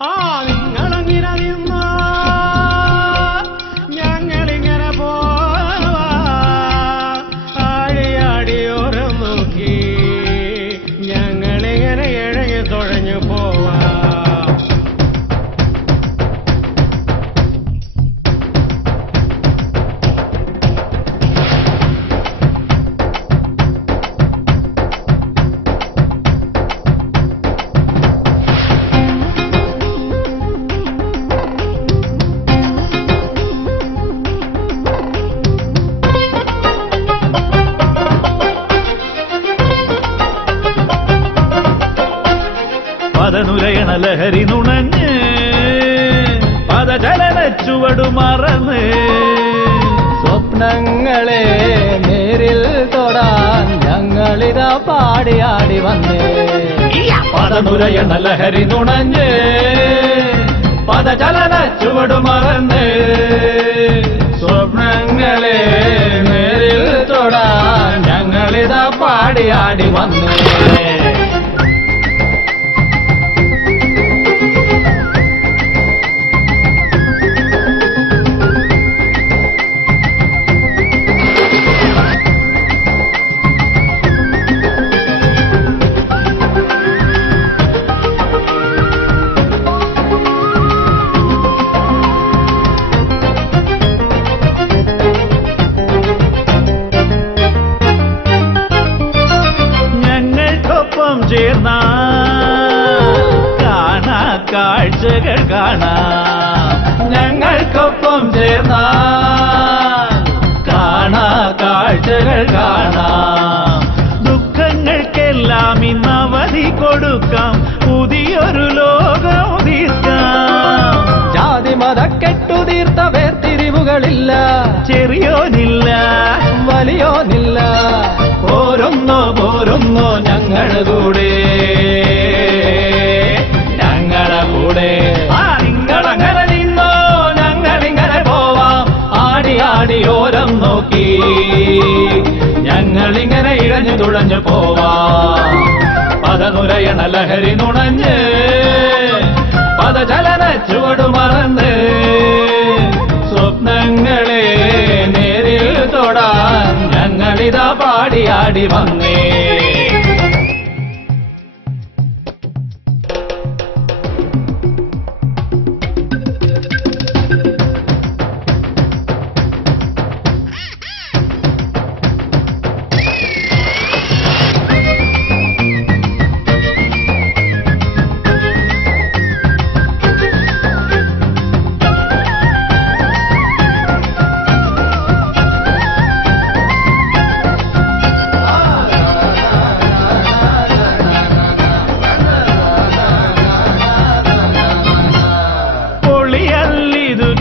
നിങ്ങളങ്ങനെ നിന്നോ ഞങ്ങളിങ്ങനെ പോവാ ആടിയോരം നോക്കി ഞങ്ങളിങ്ങനെ ഇഴങ്ങി തുഴഞ്ഞു പോവാ. പദനുരയണ ലഹരി നുണഞ്ഞ് പദചലന ചുവടു മറന്ന് സ്വപ്നങ്ങളെ നേരിൽ തൊടാൻ ഞങ്ങളിതാ പാടിയാടി വന്നേ. പദനുരയണ ലഹരി നുണഞ്ഞ് പദചലന ചുവടു മറന്ന് സ്വപ്നങ്ങളെ നേരിൽ തൊടാൻ ഞങ്ങളിതാ പാടിയാടി വന്നേ. ചേർന്ന കാണാ കാഴ്ചകൾ കാണാം. ഞങ്ങൾക്കൊപ്പം ചേർന്ന കാണാ കാഴ്ചകൾ കാണാം. ദുഃഖങ്ങൾക്കെല്ലാം ഇന്ന് അവധി കൊടുക്കാം, പുതിയൊരു ലോകം തീർക്കാം. ജാതി മത കെട്ടുതീർത്ത വേർതിരിവുകളില്ല, ചെറിയോനില്ല വലിയോനില്ല. പോരുന്നോ പോരുന്നോ ഞങ്ങളുടെ കൂടെ, ഞങ്ങളുടെ കൂടെ. നിങ്ങളങ്ങനെ നിന്നോ ഞങ്ങളിങ്ങനെ പോവാം ആടി ആടി ഓരം നോക്കി ഞങ്ങളിങ്ങനെ ഇഴഞ്ഞു തുഴഞ്ഞു പോവാം. പദനുരയണ ലഹരി നുണഞ്ഞ് പദചലന ചുവടു മറന്ന് സ്വപ്നങ്ങളെ നേരിൽ തൊടാൻ ഞങ്ങളിതാ പാടിയാടി വന്നേ.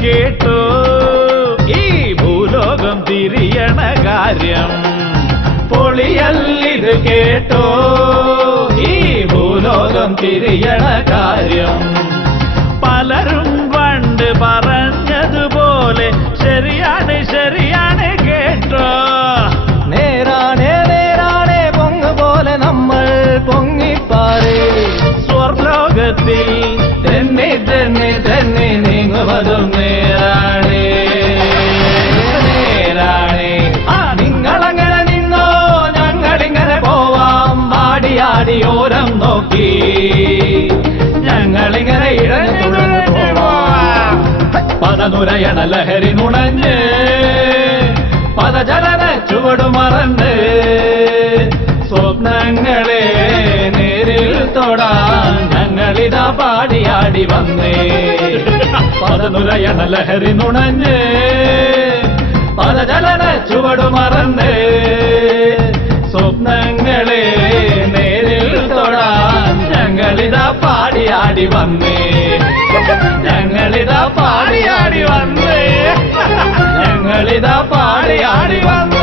കേട്ടോ ഈ ഭൂലോകം തിരിയണ കാര്യം, പൊളിയല്ലിത് കേട്ടോ ഈ ഭൂലോകം തിരിയണ കാര്യം. പലരും പണ്ട് പറഞ്ഞതുപോലെ ശരിയാണ് ശരിയാണ് കേട്ടോ. നേരാണേ നേരാണേ പൊങ്ങ് പോലെ നമ്മൾ പൊങ്ങിപ്പാറി സ്വർലോകത്തിൽ തന്നെ തന്നെ തന്നെ നീങ്ങുവതും നേരാണേ നേരാണേ. നിങ്ങളങ്ങനെ നിന്നോ ഞങ്ങളിങ്ങനെ പോവാം ആടിയാടി ഓരം നോക്കി ഞങ്ങളിങ്ങനെ ഇഴഞ്ഞു പോവാം. പദനുരയണ ലഹരി നുണഞ്ഞ് പദചലന ചുവടു മറന്ന് സ്വപ്നങ്ങളെ നേരിൽ തൊടാൻ ഞങ്ങളിതാ പാടിയാടി വന്നേ. പദനുരയണ ലഹരി നുണഞ്ഞ് പദചലന ചുവടു മറന്ന് സ്വപ്നങ്ങളെ നേരിൽ തൊടാൻ ഞങ്ങളിതാ പാടിയാടി വന്നേ. ഞങ്ങളിതാ പാടിയാടി വന്നേ, ഞങ്ങളിതാ പാടിയാടി വന്നേ.